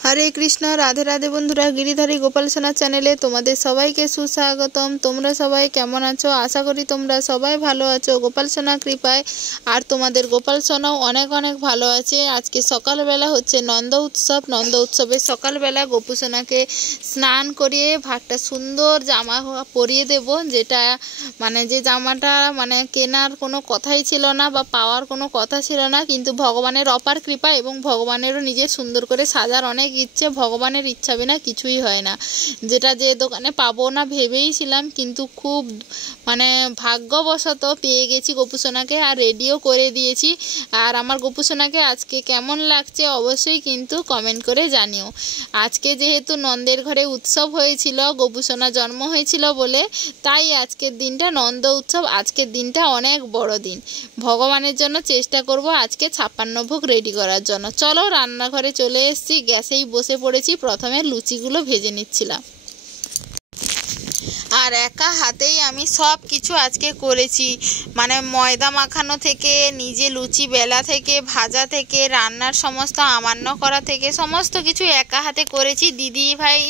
हरे कृष्ण राधे राधे बंधुरा गिरिधारी गोपाल सोना चैनेले तुम्हारे सबाइके सुस्वागतम। तोमरा सबाई केमन आछो? आशा करी तोमरा सबाई भालो आछो गोपाल सोना कृपाय। और तुम्हादेर गोपाल सोनाओ अनेक अनेक भालो आछे। आजके सकाल बेला होच्छे नंद उत्सवे सकाल बेला गोपू सोनाके स्नान करिए भागटा सुंदर जामा परिये देब, जेटा माने जे जामाटा माने केनार कोनो कथाई छिलो ना बा पाওয়ার कोनो कथा छिलो ना, किन्तु भगवानेर अपार कृपा एबं भगवानेरो निजे सुंदर करे साजार अनेक इच्छे, भगवानेर इच्छा बिना किछुई हय ना। जेटा जे दोकाने पाबो ना भेबेई छिलाम, किन्तु खूब माने भाग्यबशत पेये गेছি गोपू सोनाके और रेडियो करे दिएছি। और आमार गोपू सोनाके आजके केमन लागছে अवश्यई किन्तु कमेंट करे जानिও। आजके जेहेतु नंदेर घरे उत्सव हयेछिलो, गोपू सोना जन्म हयेछिलो बोले ताई आजकेर दिनटा नंद उत्सव, आजकेर दिनटा अनेक बड़ दिन। भगवानेर जन्य चेष्टा करब आजके 56 भोग रेडी करार जन्य। चलो रान्नाघरे चले एसेছি, গ্যাসেই বসে পড়েছি। প্রথমে লুচিগুলো ভেজে নিচ্ছিলাম আর একা হাতেই আমি সব কিছু আজকে করেছি। মানে ময়দা মাখানো থেকে নিজে লুচি বেলা থেকে ভাজা থেকে রান্নার সমস্ত আমান্য করা থেকে সমস্ত কিছু একা হাতে করেছি। দিদি ভাই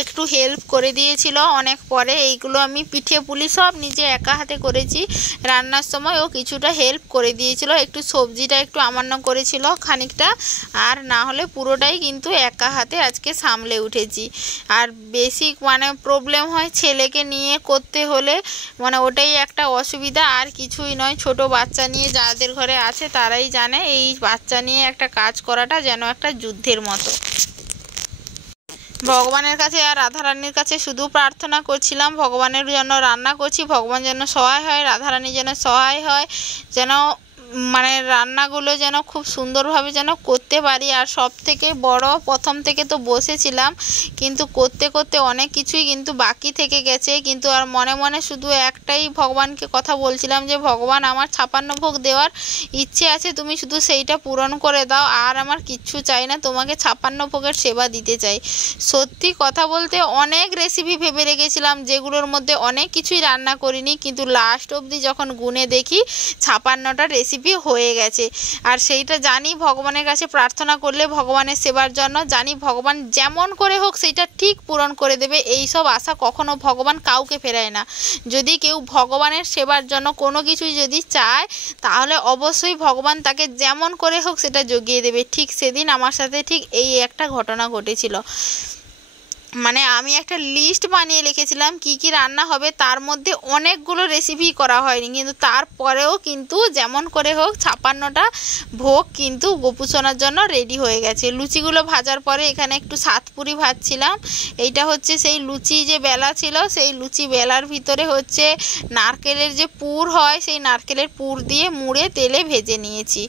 একটু হেল্প করে দিয়েছিল অনেক পরে। এইগুলো আমি পিঠে পুলি সব নিজে একা হাতে করেছি। রান্নার সময় ও কিছুটা হেল্প করে দিয়েছিল, একটু সবজিটা একটু আমান্য করেছিল খানিকটা, আর না হলে পুরোটাই কিন্তু একা হাতে আজকে সামলে উঠেছি। আর বেশি মানে প্রবলেম হয় ছেলেকে নিয়ে করতে হলে, মানে ওটাই একটা অসুবিধা আর কিছুই নয়। ছোট বাচ্চা নিয়ে যাদের ঘরে আছে তারাই জানে এই বাচ্চা নিয়ে একটা কাজ করাটা যেন একটা যুদ্ধের মতো। ভগবানের কাছে আর রাধারানীর কাছে শুধু প্রার্থনা করছিলাম ভগবানের জন্য রান্না করছি, ভগবান যেন সহায় হয়, রাধারানী যেন সহায় হয়, যেন মানে রান্নাগুলো যেন খুব সুন্দরভাবে যেন করতে পারি। আর সব থেকে বড় প্রথম থেকে তো বসেছিলাম, কিন্তু করতে করতে অনেক কিছুই কিন্তু বাকি থেকে গেছে। কিন্তু আর মনে মনে শুধু একটাই ভগবানকে কথা বলছিলাম যে ভগবান আমার 56 ভোগ দেওয়ার ইচ্ছে আছে, তুমি শুধু সেইটা পূরণ করে দাও, আর আমার কিচ্ছু চাই না, তোমাকে 56 ভোগের সেবা দিতে চাই। সত্যি কথা বলতে অনেক রেসিপি ভেবে রেখেছিলাম যেগুলোর মধ্যে অনেক কিছুই রান্না করিনি, কিন্তু লাস্ট অবধি যখন গুনে দেখি 56টা রেসিপি হয়ে গেছে। আর সেইটা জানি ভগবানের কাছে প্রার্থনা করলে ভগবানের সেবার জন্য জানি ভগবান যেমন করে হোক সেটা ঠিক পূরণ করে দেবে। এই সব আশা কখনো ভগবান কাউকে ফেরায় না। যদি কেউ ভগবানের সেবার জন্য কোনো কিছুই যদি চায় তাহলে অবশ্যই ভগবান তাকে যেমন করে হোক সেটা জুগিয়ে দেবে। ঠিক সেদিন আমার সাথে ঠিক এই একটা ঘটনা ঘটেছিল। মানে আমি একটা লিস্ট বানিয়ে লিখেছিলাম কি কি রান্না হবে, তার মধ্যে অনেকগুলো রেসিপি করা হয়নি, কিন্তু তারপরেও কিন্তু যেমন করে হোক 56টা ভোগ কিন্তু গোপু সোনার জন্য রেডি হয়ে গেছে। লুচিগুলো ভাজার পরে এখানে একটু সাতপুরি ভাজছিলাম। এইটা হচ্ছে সেই লুচি যে বেলা ছিল, সেই লুচি বেলার ভিতরে হচ্ছে নারকেলের যে পুর হয় সেই নারকেলের পুর দিয়ে মুড়ে তেলে ভেজে নিয়েছি।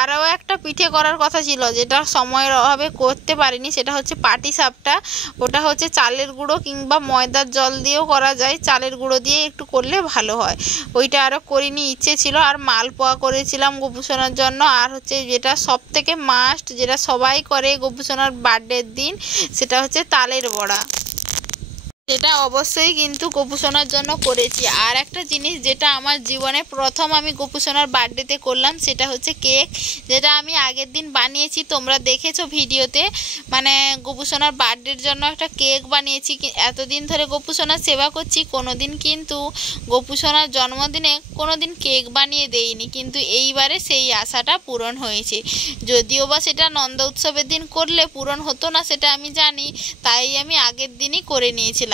আরও একটা পিঠে করার কথা ছিল যেটা সময়ের অভাবে করতে পারিনি, সেটা হচ্ছে পাটিসাপটা। ওটা হচ্ছে চালের গুঁড়ো কিংবা ময়দার জল দিয়েও করা যায়, চালের গুঁড়ো দিয়ে একটু করলে ভালো হয়। ওইটা আরও করিনি, ইচ্ছে ছিল। আর মালপোয়া করেছিলাম গোপু সোনার জন্য। আর হচ্ছে যেটা সব থেকে মাস্ট, যেটা সবাই করে গোপু সোনার বার্থডের দিন, সেটা হচ্ছে তালের বড়া। সেটা অবশ্যই কিন্তু গোপু সোনার জন্য করেছি। আর একটা জিনিস যেটা আমার জীবনে প্রথম আমি গোপু সোনার বার্থডেতে করলাম সেটা হচ্ছে কেক, যেটা আমি আগের দিন বানিয়েছি, তোমরা দেখেছো ভিডিওতে। মানে গোপু সোনার বার্থডের জন্য একটা কেক বানিয়েছি। এতদিন ধরে গোপু সোনার সেবা করছি, কোনোদিন কিন্তু গোপু সোনার জন্মদিনে কোনোদিন কেক বানিয়ে দেইনি, কিন্তু এইবারে সেই আশাটা পূরণ হয়েছে। যদিও বা সেটা নন্দ উৎসবের দিন করলে পূরণ হতো না সেটা আমি জানি, তাই আমি আগের দিনই করে নিয়েছিলাম।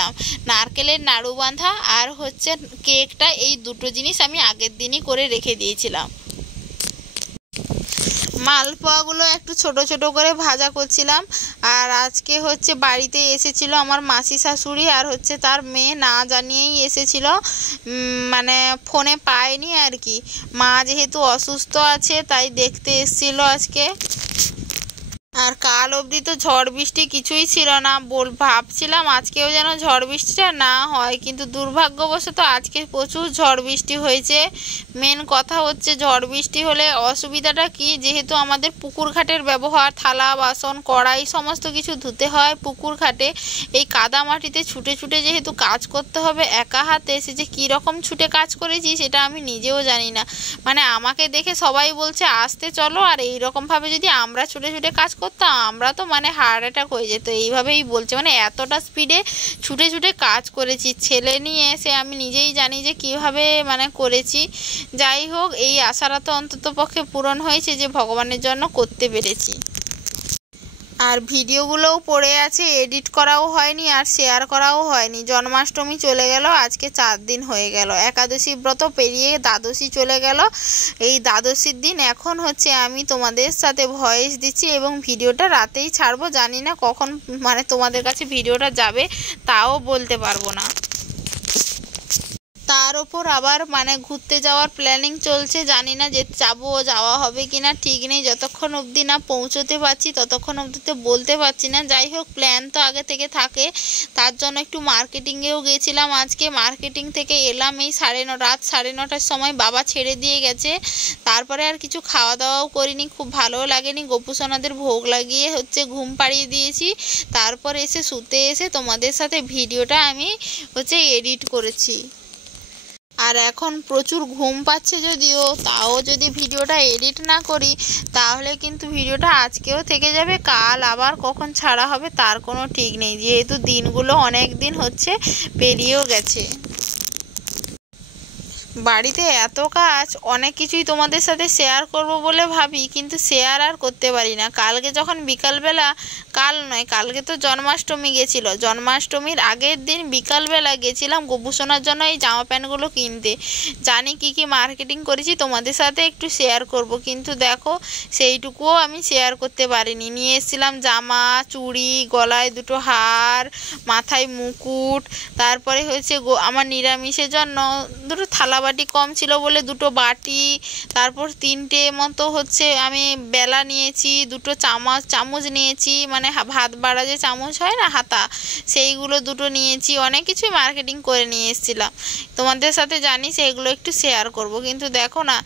নারকেলের নাড়ু বাঁধা আর হচ্ছে কেকটা, এই দুটো জিনিস আমি আগের দিনই করে রেখে দিয়েছিলাম। মালপোয়াগুলো একটু ছোট ছোট করে ভাজা করছিলাম। আর আজকে হচ্ছে বাড়িতে এসেছিল আমার মাসি শাশুড়ি, আর হচ্ছে তার মেয়ে, না জানিয়েই এসেছিল, মানে ফোনে পায়নি আর কি। মা যেহেতু অসুস্থ আছে তাই দেখতে এসেছিল আজকে। আর কাল অবধি তো ঝড় বৃষ্টি কিছুই ছিল না, ভাবছিলাম আজকেও যেন ঝড় বৃষ্টিটা না হয়, কিন্তু দুর্ভাগ্যবশত আজকে প্রচুর ঝড় বৃষ্টি হয়েছে। মেন কথা হচ্ছে ঝড় বৃষ্টি হলে অসুবিধাটা কি, যেহেতু আমাদের পুকুর ঘাটের ব্যবহার, থালা বাসন কড়াই সমস্ত কিছু ধুতে হয় পুকুর ঘাটে। এই কাদা মাটিতে ছুটে ছুটে যেহেতু কাজ করতে হবে একা হাতে, সে যে কীরকম ছুটে কাজ করেছি সেটা আমি নিজেও জানি না। মানে আমাকে দেখে সবাই বলছে আসতে চলো, আর এইরকমভাবে যদি আমরা ছুটে ছুটে কাজ করতাম আমরা তো মানে হার্ট অ্যাটাক হয়ে যেত। এইভাবেই বলছে, মানে এতটা স্পিডে ছুটে ছুটে কাজ করেছি ছেলে নিয়ে এসে, আমি নিজেই জানি যে কিভাবে মানে করেছি। যাই হোক, এই আশাটা তো অন্তত পক্ষে পূরণ হয়েছে যে ভগবানের জন্য করতে পেরেছি। আর ভিডিওগুলোও পড়ে আছে, এডিট করাও হয়নি আর শেয়ার করাও হয়নি। জন্মাষ্টমী চলে গেল, আজকে 4 দিন হয়ে গেল। একাদশী ব্রত পেরিয়ে দ্বাদশী চলে গেল। এই দ্বাদশীর দিন এখন হচ্ছে আমি তোমাদের সাথে ভয়েস দিচ্ছি এবং ভিডিওটা রাতেই ছাড়বো। জানি না কখন মানে তোমাদের কাছে ভিডিওটা যাবে, তাও বলতে পারবো না। তার ওপর আবার মানে ঘুরতে যাওয়ার প্ল্যানিং চলছে, জানি না যে যাওয়া হবে কিনা ঠিক নেই। যতক্ষণ অবধি না পৌঁছতে পারছি ততক্ষণ অবধি তো বলতে পারছি না। যাই হোক, প্ল্যান তো আগে থেকে থাকে। তার জন্য একটু মার্কেটিংয়েও গেছিলাম আজকে। মার্কেটিং থেকে এলাম এই রাত 9:30টার সময়, বাবা ছেড়ে দিয়ে গেছে। তারপরে আর কিছু খাওয়া দাওয়াও করিনি, খুব ভালোও লাগেনি। গোপুসোনাদের ভোগ লাগিয়ে হচ্ছে ঘুম পাড়িয়ে দিয়েছি। তারপর এসে শুতে এসে তোমাদের সাথে ভিডিওটা আমি হচ্ছে এডিট করেছি। আর এখন প্রচুর ঘুম পাচ্ছে যদিও, তাও যদি ভিডিওটা এডিট না করি তাহলে কিন্তু ভিডিওটা আজকেও থেকে যাবে, কাল আবার কখন ছাড়া হবে তার কোনো ঠিক নেই, যেহেতু দিনগুলো অনেক দিন হচ্ছে পেরিয়েও গেছে। বাড়িতে এত কাজ, অনেক কিছুই তোমাদের সাথে শেয়ার করব বলে ভাবি, কিন্তু শেয়ার আর করতে পারি না। কালকে যখন বিকালবেলা, কালকে তো জন্মাষ্টমী গেছিল, জন্মাষ্টমীর আগের দিন বিকালবেলা গেছিলাম গোপুসোনার জন্য এই জামা প্যান্টগুলো কিনতে। জানি কি কি মার্কেটিং করেছি তোমাদের সাথে একটু শেয়ার করব, কিন্তু দেখো সেইটুকুও আমি শেয়ার করতে পারিনি। নিয়ে এসেছিলাম জামা, চুড়ি, গলায় 2টো হার, মাথায় মুকুট, তারপরে হচ্ছে আমার নিরামিষের জন্য 2টো থালা বাটি কম ছিল বলে 2টো বাটি, তারপর 3টে মতো হচ্ছে আমি বেলা নিয়েছি, 2টো চামচ নিয়েছি, মানে ভাত বাড়া যে চামচ হয় না হাতা, সেইগুলো 2টো নিয়েছি। অনেক কিছুই মার্কেটিং করে নিয়ে এসেছিলাম তোমাদের সাথে, জানি সেগুলো একটু শেয়ার করব, কিন্তু দেখো না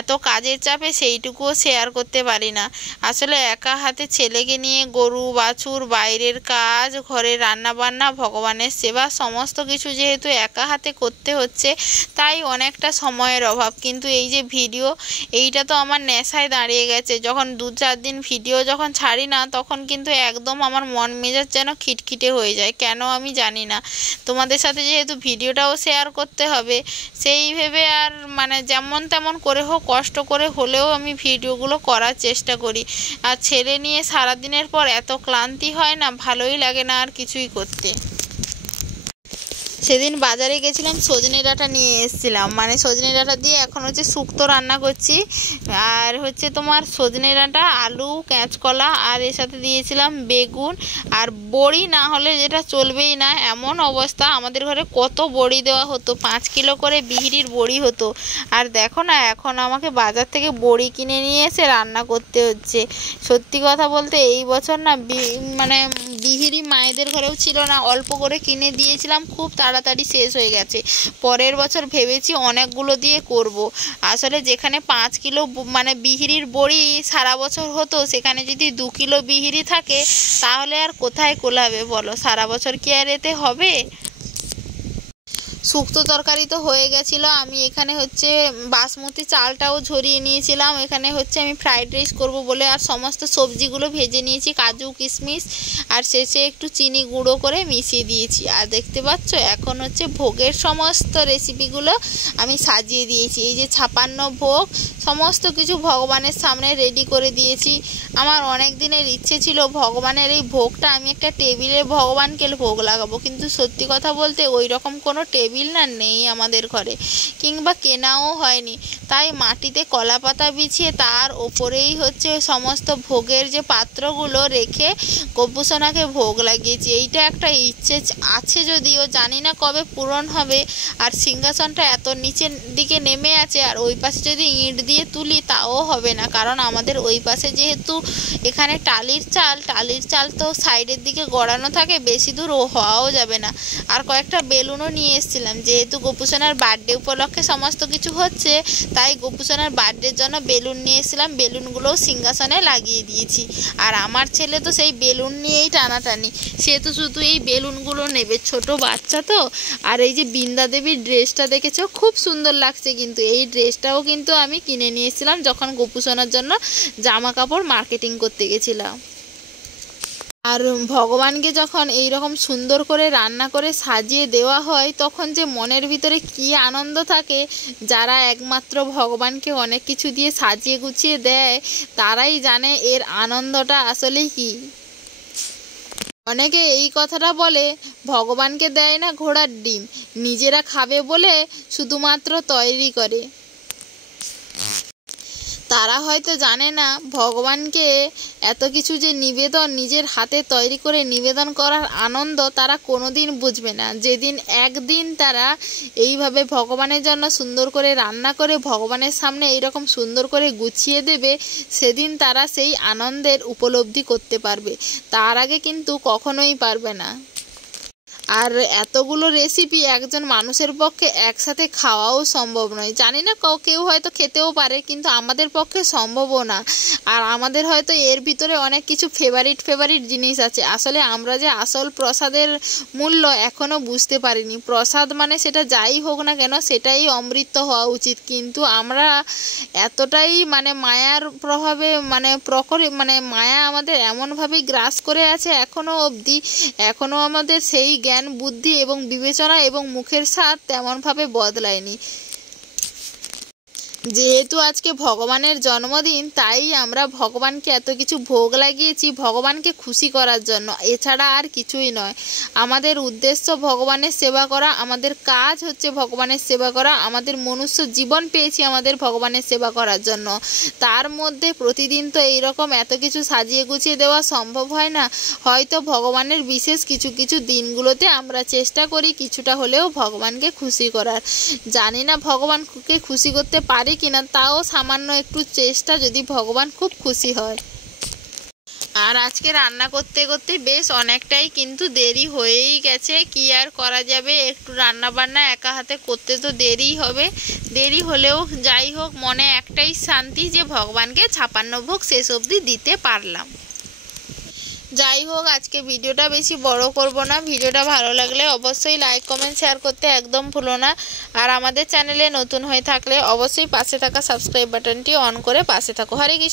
এত কাজের চাপে সেইটুকুও শেয়ার করতে পারি না। আসলে একা হাতে ছেলেকে নিয়ে গরু বাছুর, বাইরের কাজ, ঘরে রান্না বান্না, ভগবানের সেবা, সমস্ত কিছু যেহেতু একা হাতে করতে হচ্ছে, তাই অনেকটা সময়ের অভাব। কিন্তু এই যে ভিডিও, এইটা তো আমার নেশায় দাঁড়িয়ে গেছে। যখন 2-4 দিন ভিডিও যখন ছাড়ি না, তখন কিন্তু একদম আমার মন মেজাজ যেন খিটখিটে হয়ে যায়, কেন আমি জানি না। তোমাদের সাথে যেহেতু ভিডিওটাও শেয়ার করতে হবে, সেই ভেবে আর মানে যেমন তেমন করে হোক, কষ্ট করে হলেও আমি ভিডিওগুলো করার চেষ্টা করি। আর ছেলে নিয়ে সারাদিনের পর এত ক্লান্তি হয় না, ভালোই লাগে না আর কিছুই করতে। সেদিন বাজারে গেছিলাম, সজনে ডাঁটা নিয়ে এসেছিলাম, মানে সজনে ডাঁটা দিয়ে এখন হচ্ছে শুক্তো রান্না করছি। আর হচ্ছে তোমার সজনে ডাঁটা, আলু, কাঁচকলা, আর এর সাথে দিয়েছিলাম বেগুন আর বড়ি, না হলে যেটা চলবেই না এমন অবস্থা। আমাদের ঘরে কত বড়ি দেওয়া হতো, 5 কিলো করে বিহিরির বড়ি হতো। আর দেখো না এখন আমাকে বাজার থেকে বড়ি কিনে নিয়ে এসে রান্না করতে হচ্ছে। সত্যি কথা বলতে এই বছর না মানে বিহিরি মায়েদের ঘরেও ছিল না, অল্প করে কিনে দিয়েছিলাম, খুব তাড়াতাড়ি শেষ হয়ে গেছে। পরের বছর ভেবেছি অনেকগুলো দিয়ে করব। আসলে যেখানে 5 কিলো মানে বিহিরির বড়ি সারা বছর হতো, সেখানে যদি 2 কিলো বিহিরি থাকে তাহলে আর কোথায় কোলাবে বলো, সারা বছর কি আর এতে হবে? শুক্তো তরকারি তো হয়ে গেছিলো। আমি এখানে হচ্ছে বাসমতি চালটাও ঝরিয়ে নিয়েছিলাম, এখানে হচ্ছে আমি ফ্রাইড রাইস করব বলে, আর সমস্ত সবজিগুলো ভেজে নিয়েছি, কাজু কিশমিশ, আর শেষে একটু চিনি গুঁড়ো করে মিশিয়ে দিয়েছি। আর দেখতে পাচ্ছ এখন হচ্ছে ভোগের সমস্ত রেসিপিগুলো আমি সাজিয়ে দিয়েছি। এই যে 56 ভোগ, সমস্ত কিছু ভগবানের সামনে রেডি করে দিয়েছি। আমার অনেক দিনের ইচ্ছে ছিল ভগবানের এই ভোগটা আমি একটা টেবিলে ভগবানকে ভোগ লাগাবো, কিন্তু সত্যি কথা বলতে ওই রকম কোনো টেবিল না নেই আমাদের ঘরে, কিংবা কেনাও হয়নি। তাই মাটিতে কলা পাতা বিছিয়ে তার ওপরেই হচ্ছে সমস্ত ভোগের যে পাত্রগুলো রেখে গোপুসোনাকে ভোগ লাগিয়েছি। এইটা একটা ইচ্ছে আছে, যদিও জানি না কবে পূরণ হবে। আর সিংহাসনটা এত নিচের দিকে নেমে আছে, আর ওই পাশে যদি ইঁট দিয়ে তুলি তাও হবে না, কারণ আমাদের ওই পাশে যেহেতু এখানে টালির চাল তো সাইডের দিকে গড়ানো থাকে, বেশি দূর হওয়াও যাবে না। আর কয়েকটা বেলুনও নিয়ে এসেছিলাম, যেহেতু গোপুসোনার বার্থডে উপলক্ষে সমস্ত কিছু হচ্ছে, তাই গোপুসোনার বার্থডের জন্য বেলুন নিয়ে এসেছিলাম, বেলুনগুলোও সিংহাসনে লাগিয়ে দিয়েছি। আর আমার ছেলে তো সেই বেলুন নিয়েই টানাটানি, সে তো শুধু এই বেলুনগুলো নেবে, ছোট বাচ্চা তো। আর এই যে বৃন্দা দেবীর ড্রেসটা দেখেছো, খুব সুন্দর লাগছে, কিন্তু এই ড্রেসটাও কিন্তু আমি কিনে নিয়েছিলাম যখন গোপুসোনার জন্য জামা কাপড় মার্কেটিং করতে গেছিলাম। আর ভগবানকে যখন এই রকম সুন্দর করে রান্না করে সাজিয়ে দেওয়া হয় তখন যে মনের ভিতরে কী আনন্দ থাকে, যারা একমাত্র ভগবানকে অনেক কিছু দিয়ে সাজিয়ে গুছিয়ে দেয় তারাই জানে এর আনন্দটা আসলে কী। অনেকে এই কথাটা বলে, ভগবানকে দেয় না ঘোড়ার ডিম, নিজেরা খাবে বলে শুধুমাত্র তৈরি করে। তারা হয়তো জানে না ভগবানকে এত কিছু যে নিবেদন নিজের হাতে তৈরি করে নিবেদন করার আনন্দ তারা কোনোদিন বুঝবে না। যেদিন একদিন তারা এইভাবে ভগবানের জন্য সুন্দর করে রান্না করে ভগবানের সামনে এইরকম সুন্দর করে গুছিয়ে দেবে, সেদিন তারা সেই আনন্দের উপলব্ধি করতে পারবে। তার আগে কিন্তু কখনোই পারবে না। আর এতগুলো রেসিপি একজন মানুষের পক্ষে একসাথে খাওয়াও সম্ভব নয়। জানি না কেউ হয়তো খেতেও পারে, কিন্তু আমাদের পক্ষে সম্ভবও না। আর আমাদের হয়তো এর ভিতরে অনেক কিছু ফেভারিট জিনিস আছে। আসলে আমরা যে আসল প্রসাদের মূল্য এখনও বুঝতে পারিনি। প্রসাদ মানে সেটা যাই হোক না কেন সেটাই অমৃত হওয়া উচিত, কিন্তু আমরা এতটাই মায়ার প্রভাবে মায়া আমাদের এমনভাবেই গ্রাস করে আছে এখনও আমাদের সেই জ্ঞান, বুদ্ধি এবং বিবেচনা এবং মুখের স্বাদ তেমনভাবে বদলায়নি। যেহেতু আজকে ভগবানের জন্মদিন, তাই আমরা ভগবানকে এত কিছু ভোগ লাগিয়েছি ভগবানকে খুশি করার জন্য, এছাড়া আর কিছুই নয়। আমাদের উদ্দেশ্য ভগবানের সেবা করা, আমাদের কাজ হচ্ছে ভগবানের সেবা করা। আমাদের মনুষ্য জীবন পেয়েছি আমাদের ভগবানের সেবা করার জন্য। তার মধ্যে প্রতিদিন তো এইরকম এত কিছু সাজিয়ে গুছিয়ে দেওয়া সম্ভব হয় না। হয়তো ভগবানের বিশেষ কিছু দিনগুলোতে আমরা চেষ্টা করি কিছুটা হলেও ভগবানকে খুশি করার। জানি না ভগবানকে খুশি করতে পারি কিনা, তাও সামান্য একটু চেষ্টা, যদি ভগবান খুব খুশি হয়। আর আজকে রান্না করতে করতে বেশ অনেকটাই কিন্তু দেরি হয়েই গেছে। কি আর করা যাবে, একটু রান্না বান্না একা হাতে করতে তো দেরিই হবে। দেরি হলেও যাই হোক, মনে একটাই শান্তি যে ভগবানকে 56 ভোগ শেষ অবধি দিতে পারলাম। যাই হোক, আজকে ভিডিওটা বেশি বড় করব না। ভিডিওটা ভালো লাগলে অবশ্যই লাইক কমেন্ট শেয়ার করতে একদম ভুলো না। আর আমাদের চ্যানেলে নতুন হয়ে থাকলে অবশ্যই পাশে থাকা সাবস্ক্রাইব বাটনটি অন করে পাশে থাকো। হরে কৃষ্ণ।